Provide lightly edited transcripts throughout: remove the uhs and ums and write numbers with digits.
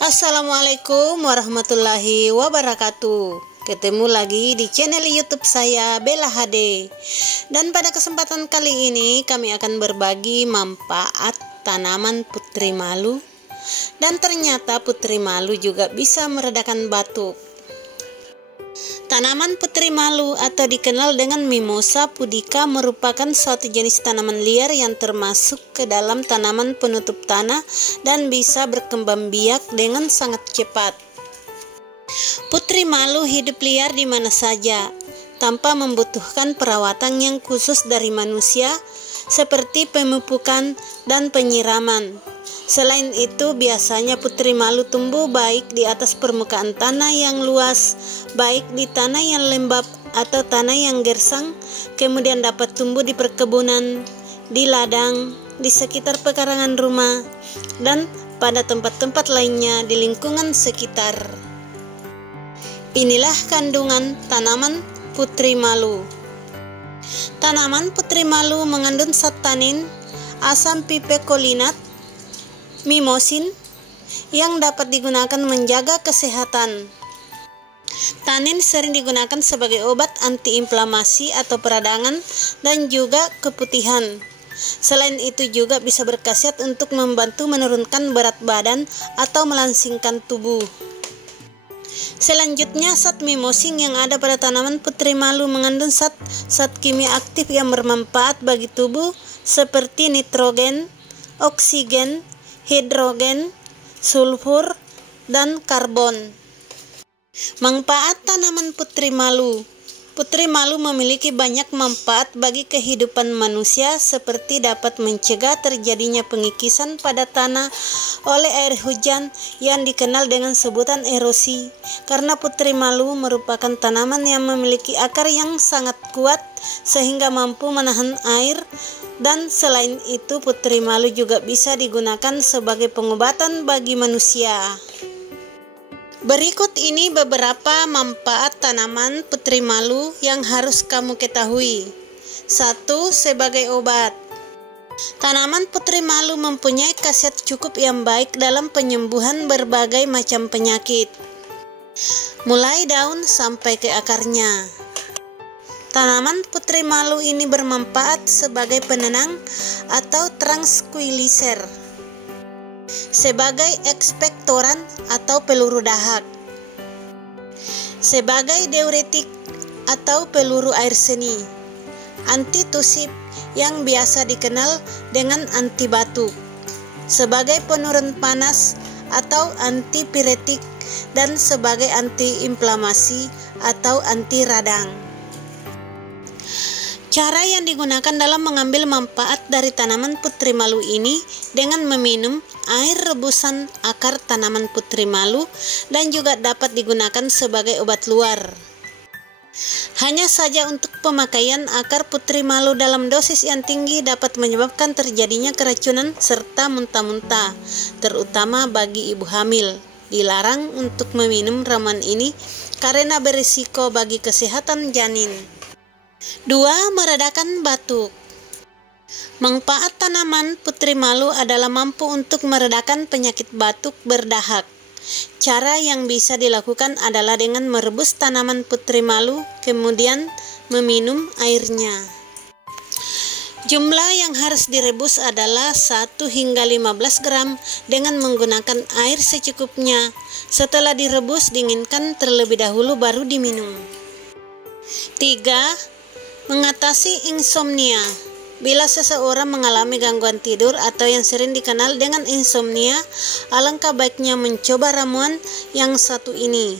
Assalamualaikum warahmatullahi wabarakatuh. Ketemu lagi di channel YouTube saya, Bella HD. Dan pada kesempatan kali ini kami akan berbagi manfaat tanaman putri malu. Dan ternyata putri malu juga bisa meredakan batuk. Tanaman putri malu atau dikenal dengan Mimosa pudica merupakan suatu jenis tanaman liar yang termasuk ke dalam tanaman penutup tanah dan bisa berkembang biak dengan sangat cepat. Putri malu hidup liar di mana saja, tanpa membutuhkan perawatan yang khusus dari manusia seperti pemupukan dan penyiraman. Selain itu, biasanya putri malu tumbuh baik di atas permukaan tanah yang luas, baik di tanah yang lembab atau tanah yang gersang, kemudian dapat tumbuh di perkebunan, di ladang, di sekitar pekarangan rumah, dan pada tempat-tempat lainnya di lingkungan sekitar. Inilah kandungan tanaman putri malu. Tanaman putri malu mengandung zat tanin, asam pipekolinat, mimosin yang dapat digunakan menjaga kesehatan. Tanin sering digunakan sebagai obat antiinflamasi atau peradangan dan juga keputihan. Selain itu juga bisa berkhasiat untuk membantu menurunkan berat badan atau melangsingkan tubuh. Selanjutnya, zat mimosin yang ada pada tanaman putri malu mengandung zat kimia aktif yang bermanfaat bagi tubuh seperti nitrogen, oksigen, hidrogen, sulfur, dan karbon. Manfaat tanaman putri malu. Putri malu memiliki banyak manfaat bagi kehidupan manusia seperti dapat mencegah terjadinya pengikisan pada tanah oleh air hujan yang dikenal dengan sebutan erosi, karena putri malu merupakan tanaman yang memiliki akar yang sangat kuat sehingga mampu menahan air. Dan selain itu, putri malu juga bisa digunakan sebagai pengobatan bagi manusia. Berikut ini beberapa manfaat tanaman putri malu yang harus kamu ketahui. 1. Sebagai obat. Tanaman putri malu mempunyai khasiat cukup yang baik dalam penyembuhan berbagai macam penyakit, mulai daun sampai ke akarnya. Tanaman putri malu ini bermanfaat sebagai penenang atau tranquilizer, sebagai ekspektoran atau peluru dahak, sebagai diuretik atau peluru air seni, antitusif yang biasa dikenal dengan anti batuk, sebagai penurun panas atau antipiretik, dan sebagai antiinflamasi atau anti radang. Cara yang digunakan dalam mengambil manfaat dari tanaman putri malu ini dengan meminum air rebusan akar tanaman putri malu dan juga dapat digunakan sebagai obat luar. Hanya saja untuk pemakaian akar putri malu dalam dosis yang tinggi dapat menyebabkan terjadinya keracunan serta muntah-muntah, terutama bagi ibu hamil. Dilarang untuk meminum ramuan ini karena berisiko bagi kesehatan janin. 2. Meredakan batuk. Manfaat tanaman putri malu adalah mampu untuk meredakan penyakit batuk berdahak. Cara yang bisa dilakukan adalah dengan merebus tanaman putri malu, kemudian meminum airnya. Jumlah yang harus direbus adalah 1 hingga 15 gram dengan menggunakan air secukupnya. Setelah direbus, dinginkan terlebih dahulu baru diminum. 3. Mengatasi insomnia. Bila seseorang mengalami gangguan tidur atau yang sering dikenal dengan insomnia, alangkah baiknya mencoba ramuan yang satu ini.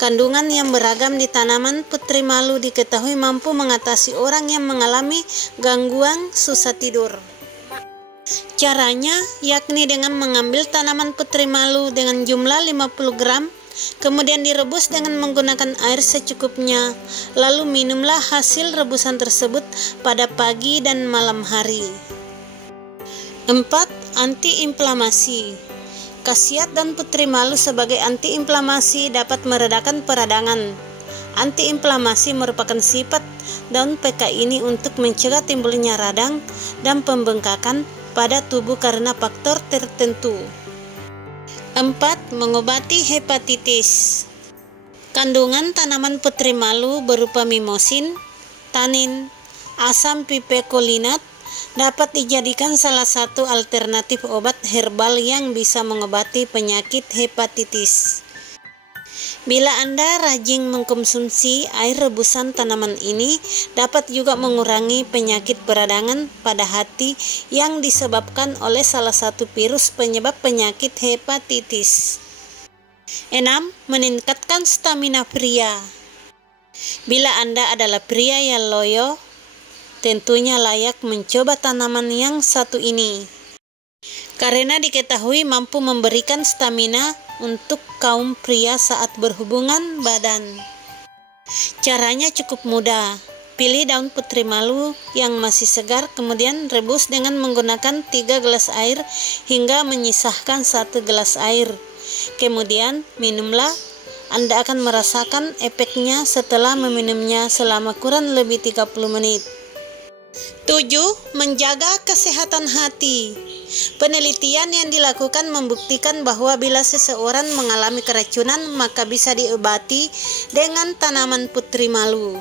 Kandungan yang beragam di tanaman putri malu diketahui mampu mengatasi orang yang mengalami gangguan susah tidur. Caranya yakni dengan mengambil tanaman putri malu dengan jumlah 50 gram, kemudian direbus dengan menggunakan air secukupnya, lalu minumlah hasil rebusan tersebut pada pagi dan malam hari. 4. Antiinflamasi. Khasiat daun putri malu sebagai antiinflamasi dapat meredakan peradangan. Antiinflamasi merupakan sifat daun PK ini untuk mencegah timbulnya radang dan pembengkakan pada tubuh karena faktor tertentu. 4. Mengobati hepatitis. Kandungan tanaman putri malu berupa mimosin, tanin, asam pipekolinat dapat dijadikan salah satu alternatif obat herbal yang bisa mengobati penyakit hepatitis. Bila Anda rajin mengkonsumsi air rebusan tanaman ini, dapat juga mengurangi penyakit peradangan pada hati yang disebabkan oleh salah satu virus penyebab penyakit hepatitis. 6. Meningkatkan stamina pria. Bila Anda adalah pria yang loyo, tentunya layak mencoba tanaman yang satu ini, karena diketahui mampu memberikan stamina untuk kaum pria saat berhubungan badan. Caranya cukup mudah. Pilih daun putri malu yang masih segar, kemudian rebus dengan menggunakan 3 gelas air hingga menyisahkan 1 gelas air. Kemudian minumlah. Anda akan merasakan efeknya setelah meminumnya selama kurang lebih 30 menit. 7. Menjaga kesehatan hati. Penelitian yang dilakukan membuktikan bahwa bila seseorang mengalami keracunan, maka bisa diobati dengan tanaman putri malu.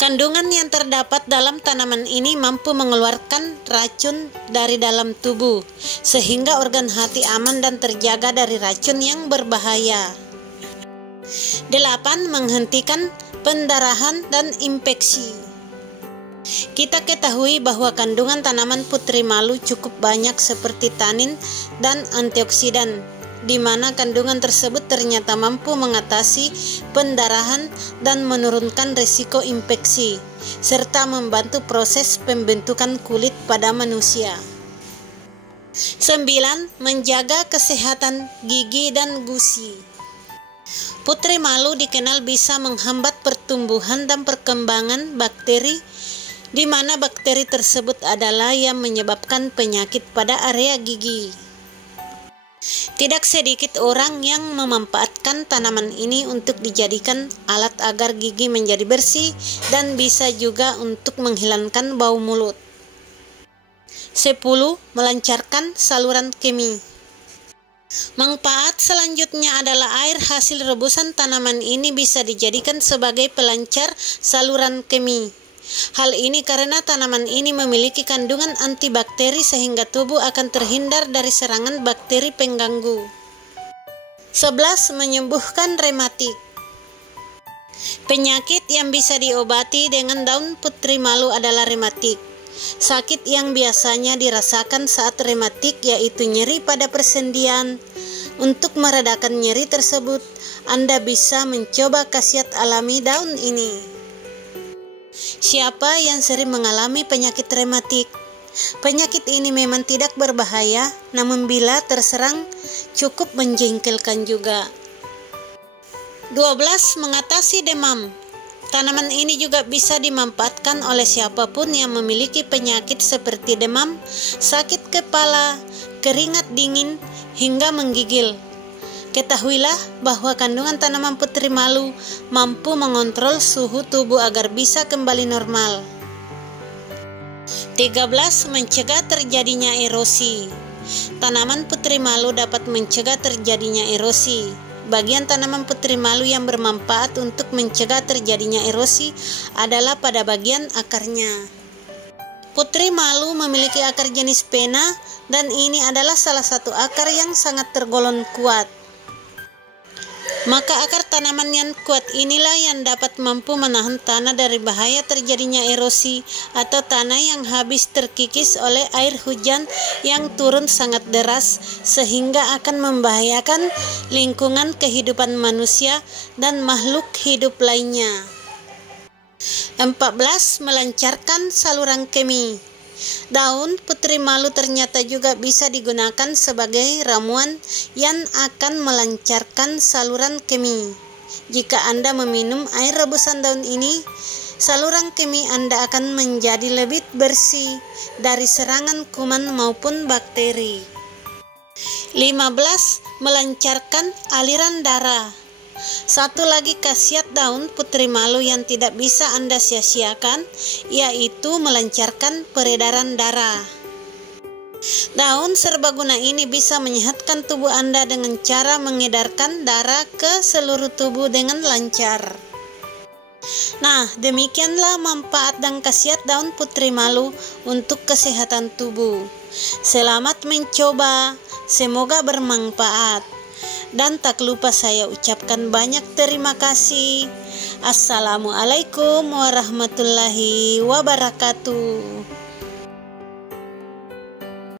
Kandungan yang terdapat dalam tanaman ini mampu mengeluarkan racun dari dalam tubuh, sehingga organ hati aman dan terjaga dari racun yang berbahaya. 8. Menghentikan pendarahan dan infeksi. Kita ketahui bahwa kandungan tanaman putri malu cukup banyak seperti tanin dan antioksidan, di mana kandungan tersebut ternyata mampu mengatasi pendarahan dan menurunkan risiko infeksi, serta membantu proses pembentukan kulit pada manusia. 9. Menjaga kesehatan gigi dan gusi. Putri malu dikenal bisa menghambat pertumbuhan dan perkembangan bakteri, di mana bakteri tersebut adalah yang menyebabkan penyakit pada area gigi. Tidak sedikit orang yang memanfaatkan tanaman ini untuk dijadikan alat agar gigi menjadi bersih dan bisa juga untuk menghilangkan bau mulut. 10. Melancarkan saluran kemih. Manfaat selanjutnya adalah air hasil rebusan tanaman ini bisa dijadikan sebagai pelancar saluran kemih. Hal ini karena tanaman ini memiliki kandungan antibakteri sehingga tubuh akan terhindar dari serangan bakteri pengganggu. 11. Menyembuhkan rematik. Penyakit yang bisa diobati dengan daun putri malu adalah rematik. Sakit yang biasanya dirasakan saat rematik yaitu nyeri pada persendian. Untuk meredakan nyeri tersebut, Anda bisa mencoba khasiat alami daun ini. Siapa yang sering mengalami penyakit rematik? Penyakit ini memang tidak berbahaya, namun bila terserang cukup menjengkelkan juga. 12. Mengatasi demam. Tanaman ini juga bisa dimanfaatkan oleh siapapun yang memiliki penyakit seperti demam, sakit kepala, keringat dingin, hingga menggigil. Ketahuilah bahwa kandungan tanaman putri malu mampu mengontrol suhu tubuh agar bisa kembali normal. 13. Mencegah terjadinya erosi. Tanaman putri malu dapat mencegah terjadinya erosi. Bagian tanaman putri malu yang bermanfaat untuk mencegah terjadinya erosi adalah pada bagian akarnya. Putri malu memiliki akar jenis pena, dan ini adalah salah satu akar yang sangat tergolong kuat. Maka akar tanaman yang kuat inilah yang dapat mampu menahan tanah dari bahaya terjadinya erosi atau tanah yang habis terkikis oleh air hujan yang turun sangat deras sehingga akan membahayakan lingkungan kehidupan manusia dan makhluk hidup lainnya. 14. Melancarkan saluran kemih. Daun putri malu ternyata juga bisa digunakan sebagai ramuan yang akan melancarkan saluran kemih. Jika Anda meminum air rebusan daun ini, saluran kemih Anda akan menjadi lebih bersih dari serangan kuman maupun bakteri. 15. Melancarkan aliran darah. Satu lagi khasiat daun putri malu yang tidak bisa Anda sia-siakan, yaitu melancarkan peredaran darah. Daun serbaguna ini bisa menyehatkan tubuh Anda dengan cara mengedarkan darah ke seluruh tubuh dengan lancar. Nah, demikianlah manfaat dan khasiat daun putri malu untuk kesehatan tubuh. Selamat mencoba, semoga bermanfaat. Dan tak lupa saya ucapkan banyak terima kasih. Assalamualaikum warahmatullahi wabarakatuh.